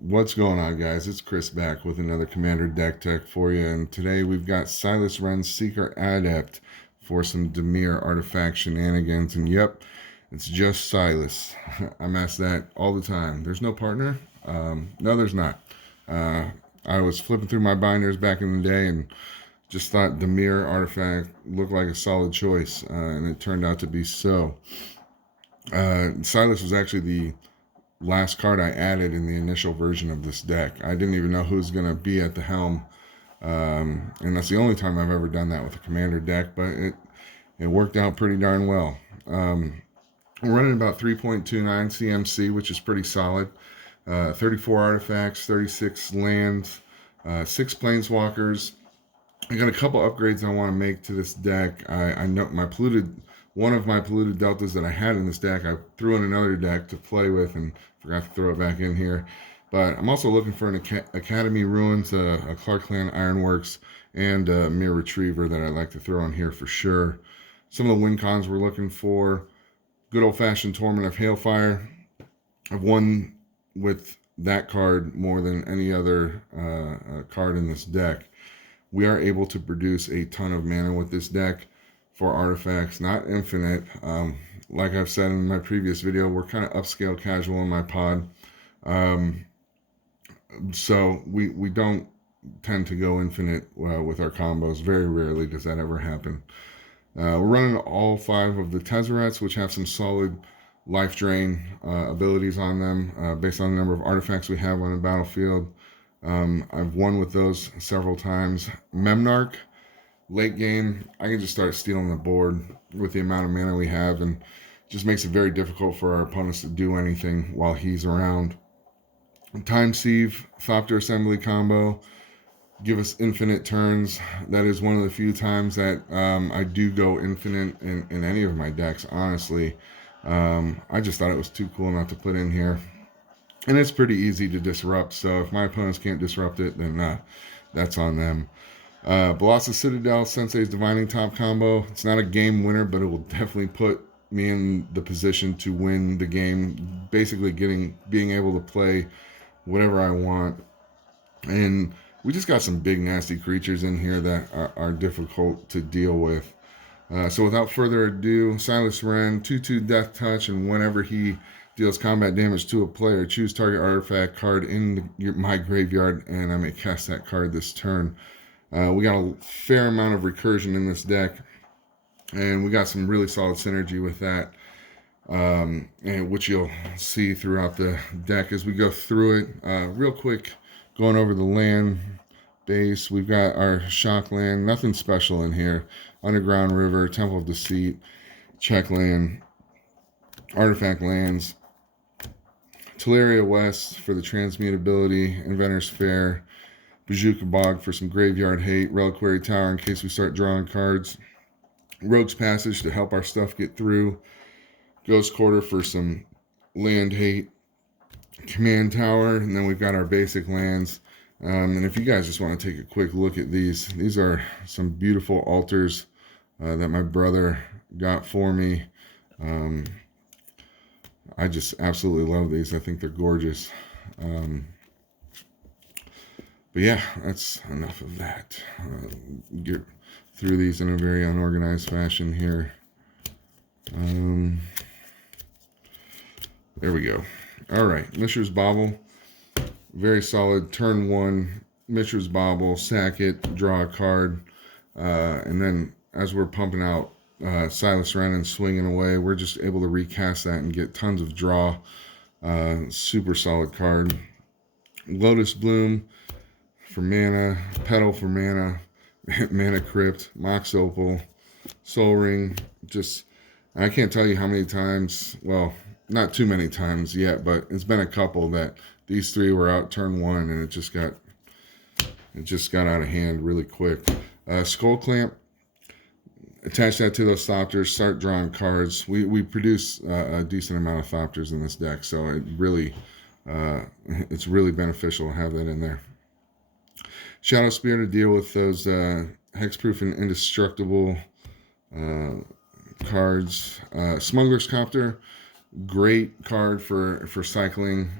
What's going on, guys? It's Chris back with another Commander deck tech for you, and today we've got Silas, Renn, Seeker, Adept for some Dimir artifact shenanigans. And yep, it's just Silas. I'm asked that all the time. There's no partner? No, there's not. Uh, I was flipping through my binders back in the day and just thought Dimir artifact looked like a solid choice, and it turned out to be so. Silas was actually the last card I added in the initial version of this deck. I didn't even know who was going to be at the helm, and that's the only time I've ever done that with a commander deck, but it worked out pretty darn well. We're running about 3.29 CMC, which is pretty solid. 34 artifacts, 36 lands, 6 planeswalkers. I got a couple upgrades I want to make to this deck. I know one of my polluted deltas that I had in this deck, I threw in another deck to play with and forgot to throw it back in here. But I'm also looking for an Academy Ruins, a Clark Clan Ironworks, and a Mirror Retriever that I'd like to throw in here for sure. Some of the win cons we're looking for: good old-fashioned Torment of Hailfire. I've won with that card more than any other card in this deck. We are able to produce a ton of mana with this deck for artifacts, not infinite. Like I've said in my previous video, we're kind of upscale casual in my pod. So we don't tend to go infinite with our combos. Very rarely does that ever happen. We're running all 5 of the Tezzerets, which have some solid life drain abilities on them based on the number of artifacts we have on the battlefield. I've won with those several times. Memnarch, late game, I can just start stealing the board with the amount of mana we have, and just makes it very difficult for our opponents to do anything while he's around. Time Sieve, Thopter Assembly combo, give us infinite turns. That is one of the few times that I do go infinite in any of my decks, honestly. I just thought it was too cool not to put in here. And it's pretty easy to disrupt, so if my opponents can't disrupt it, then that's on them. Balasa Citadel, Sensei's Divining Top combo. It's not a game winner, but it will definitely put me in the position to win the game. Basically being able to play whatever I want. And we just got some big nasty creatures in here that are difficult to deal with. So without further ado, Silas Renn, 2/2 Death Touch, and whenever he deals combat damage to a player, choose target artifact card in my graveyard, and I may cast that card this turn. We got a fair amount of recursion in this deck, and we got some really solid synergy with that, and which you'll see throughout the deck as we go through it. Real quick, going over the land base, we've got our shock land, nothing special in here. Underground River, Temple of Deceit, check land, artifact lands, Teleria West for the transmutability, Inventor's Fair, Bajuka Bog for some graveyard hate, Reliquary Tower in case we start drawing cards, Rogue's Passage to help our stuff get through, Ghost Quarter for some land hate, Command Tower, and then we've got our basic lands. And if you guys just want to take a quick look at these are some beautiful altars that my brother got for me. I just absolutely love these. I think they're gorgeous. But yeah, that's enough of that. Get through these in a very unorganized fashion here. There we go. All right, Mishra's Bauble. Very solid. Turn 1, Mishra's Bauble, sack it, draw a card. And then as we're pumping out Silas Renn and swinging away, we're just able to recast that and get tons of draw. Super solid card. Lotus Bloom for mana, Petal for mana, Mana Crypt, Mox Opal, Soul Ring. Just, I can't tell you how many times, well, not too many times yet, but it's been a couple that these 3 were out turn 1 and it just got out of hand really quick. Skull Clamp, attach that to those Thopters, start drawing cards. We produce a decent amount of Thopters in this deck, so it's really beneficial to have that in there. Shadow Spear to deal with those hexproof and indestructible cards. Smuggler's Copter, great card for cycling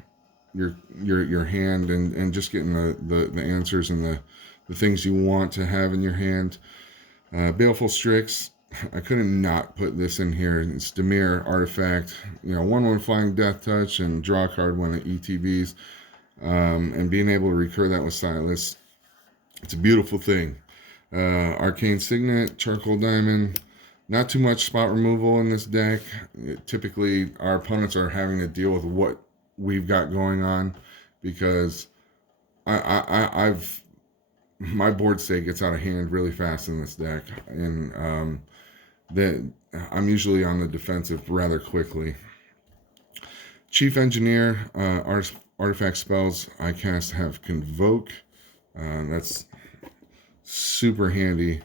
your hand, and just getting the answers and the things you want to have in your hand. Baleful Strix. I couldn't not put this in here. It's Dimir artifact. 1/1 flying death touch and draw a card when it ETBs. And being able to recur that with Silas. It's a beautiful thing. Arcane Signet, Charcoal Diamond. Not too much spot removal in this deck. Typically, our opponents are having to deal with what we've got going on, because I've my board state gets out of hand really fast in this deck, and that I'm usually on the defensive rather quickly. Chief Engineer, artifact spells I cast have Convoke. That's super handy.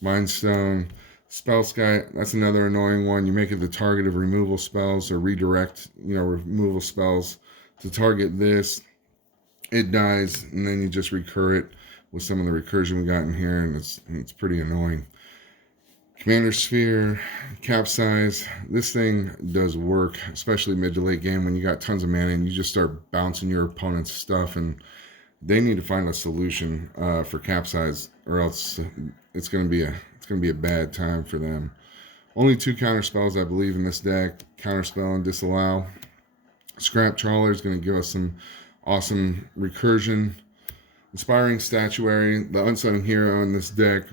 Mind Stone. Spell Sky, that's another annoying one. You make it the target of removal spells or redirect, removal spells to target this. It dies, and then you just recur it with some of the recursion we got in here, and it's pretty annoying. Commander Sphere, Capsize. This thing does work, especially mid to late game when you got tons of mana and you just start bouncing your opponent's stuff, and they need to find a solution for Capsize, or else it's going to be a bad time for them. Only 2 counter spells, I believe, in this deck. Counterspell and Disallow. Scrap Trawler is going to give us some awesome recursion. Inspiring Statuary, the unsung hero in this deck.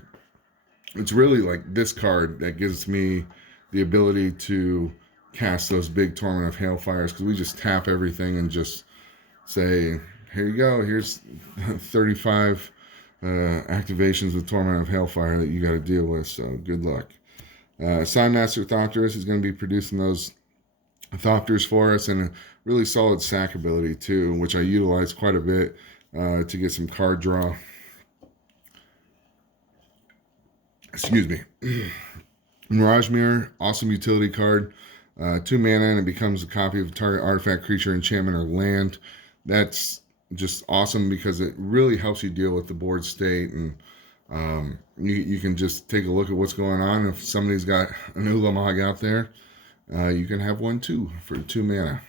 It's really like this card that gives me the ability to cast those big Torment of Hailfires, because we just tap everything and just say, here you go, here's 35 activations with Torment of Hailfire that you got to deal with, so good luck. Signmaster Thopterus is going to be producing those Thopters for us, and a really solid sack ability too, which I utilize quite a bit to get some card draw. Excuse me. Mirage Mirror, awesome utility card. 2 mana, and it becomes a copy of a target artifact, creature, enchantment, or land. That's just awesome because it really helps you deal with the board state, and you can just take a look at what's going on. If somebody's got an Ulamog out there, you can have one too for 2 mana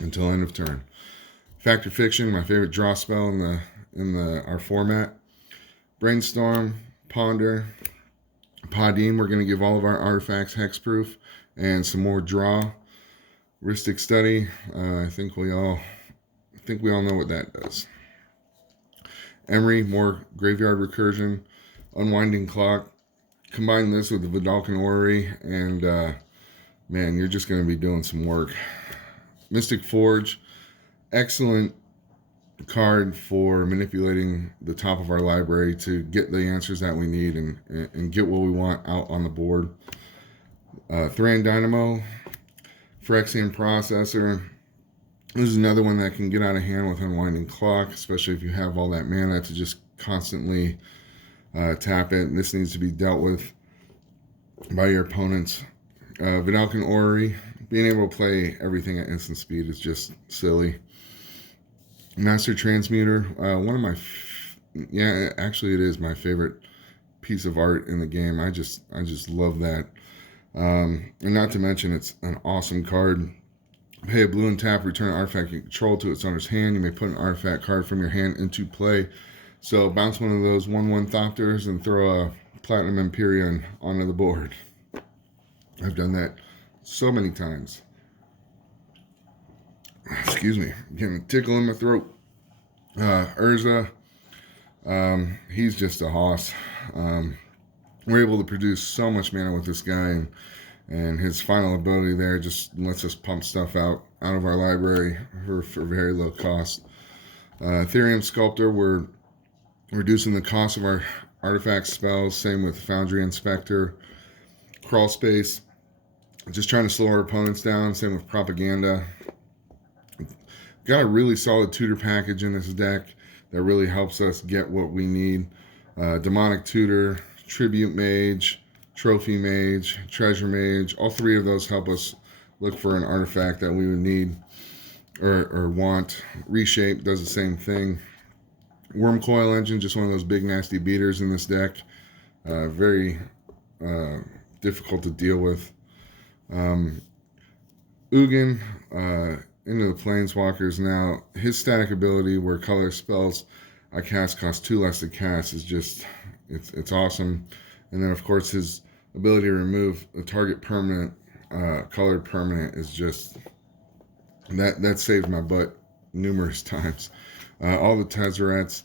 until end of turn. Fact or Fiction, my favorite draw spell in our format. Brainstorm, Ponder, Padim. We're going to give all of our artifacts hexproof and some more draw. Rhystic Study. I think we all know what that does. Emery, more graveyard recursion. Unwinding Clock. Combine this with the Vidalcan Orrery, and man, you're just going to be doing some work. Mystic Forge, excellent card for manipulating the top of our library to get the answers that we need and get what we want out on the board. Thran Dynamo, Phyrexian Processor. This is another one that can get out of hand with Unwinding Clock, especially if you have all that mana to just constantly tap it. And this needs to be dealt with by your opponents. Vidalcan Orrery, being able to play everything at instant speed is just silly. Master Transmuter, one of my, actually it is my favorite piece of art in the game. I just love that. And not to mention, it's an awesome card. Pay a blue and tap, return an artifact you control to its owner's hand. You may put an artifact card from your hand into play. So bounce one of those 1/1 Thopters and throw a Platinum Empyrean onto the board. I've done that so many times. Excuse me, getting a tickle in my throat. Urza, he's just a hoss. We're able to produce so much mana with this guy, and his final ability there just lets us pump stuff out of our library for very low cost. Ethereum Sculptor, we're reducing the cost of our artifact spells. Same with Foundry Inspector. Crawl Space, just trying to slow our opponents down. Same with Propaganda. Got a really solid tutor package in this deck that really helps us get what we need. Demonic Tutor, Tribute Mage, Trophy Mage, Treasure Mage. All 3 of those help us look for an artifact that we would need or want. Reshape does the same thing. Wormcoil Engine, just one of those big nasty beaters in this deck. Very difficult to deal with. Ugin, into the Planeswalkers now. His static ability, where color spells I cast cost 2 less to cast, is just it's awesome. And then of course his ability to remove a target permanent, colored permanent, is just that saved my butt numerous times. All the Tezzerats,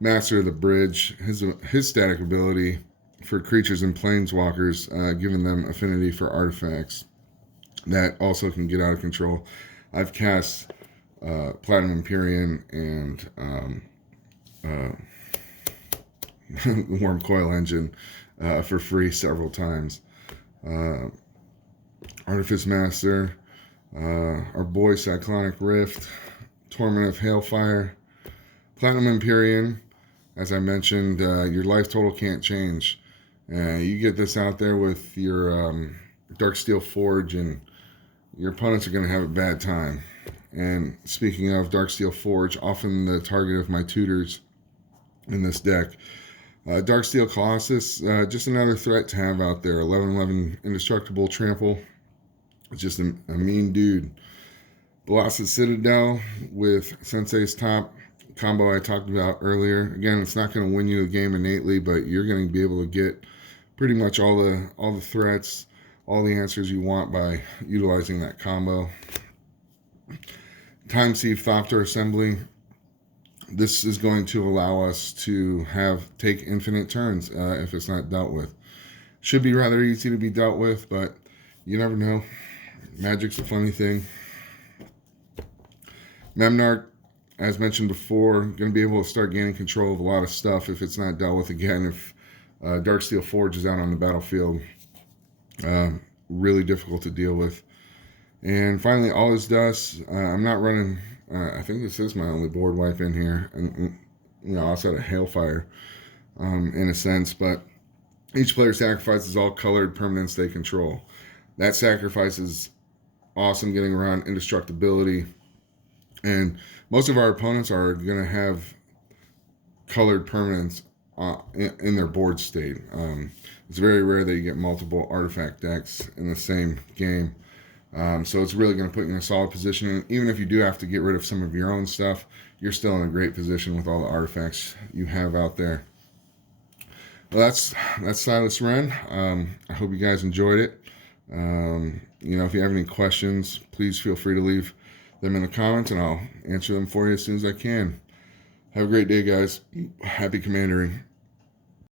Master of the Bridge, his static ability for creatures and planeswalkers, giving them affinity for artifacts that also can get out of control. I've cast Platinum Empyrean and Warm Coil Engine for free several times. Artifice Master, our boy Cyclonic Rift, Torment of Hailfire, Platinum Empyrean. As I mentioned, your life total can't change. You get this out there with your Darksteel Forge, and your opponents are going to have a bad time. And speaking of Darksteel Forge, often the target of my tutors in this deck. Darksteel Colossus, just another threat to have out there. 11/11 indestructible trample. It's just a mean dude. Blossom Citadel with Sensei's Top combo I talked about earlier. Again, it's not going to win you a game innately, but you're going to be able to get pretty much all the threats, all the answers you want by utilizing that combo. Time Sieve Thopter Assembly. This is going to allow us to take infinite turns if it's not dealt with. Should be rather easy to be dealt with, but you never know. Magic's a funny thing. Memnarch, as mentioned before, going to be able to start gaining control of a lot of stuff if it's not dealt with again. If Darksteel Forge is out on the battlefield, really difficult to deal with. And finally, All Is Dust. I'm not running. I think this is my only board wipe in here, and outside of Hailfire, in a sense. But each player sacrifices all colored permanents they control. That sacrifice is awesome, getting around indestructibility. And most of our opponents are going to have colored permanents in their board state. It's very rare that you get multiple artifact decks in the same game. So it's really going to put you in a solid position. And even if you do have to get rid of some of your own stuff, you're still in a great position with all the artifacts you have out there. Well, that's Silas Renn. I hope you guys enjoyed it. If you have any questions, please feel free to leave them in the comments, and I'll answer them for you as soon as I can. Have a great day, guys. Happy commandering.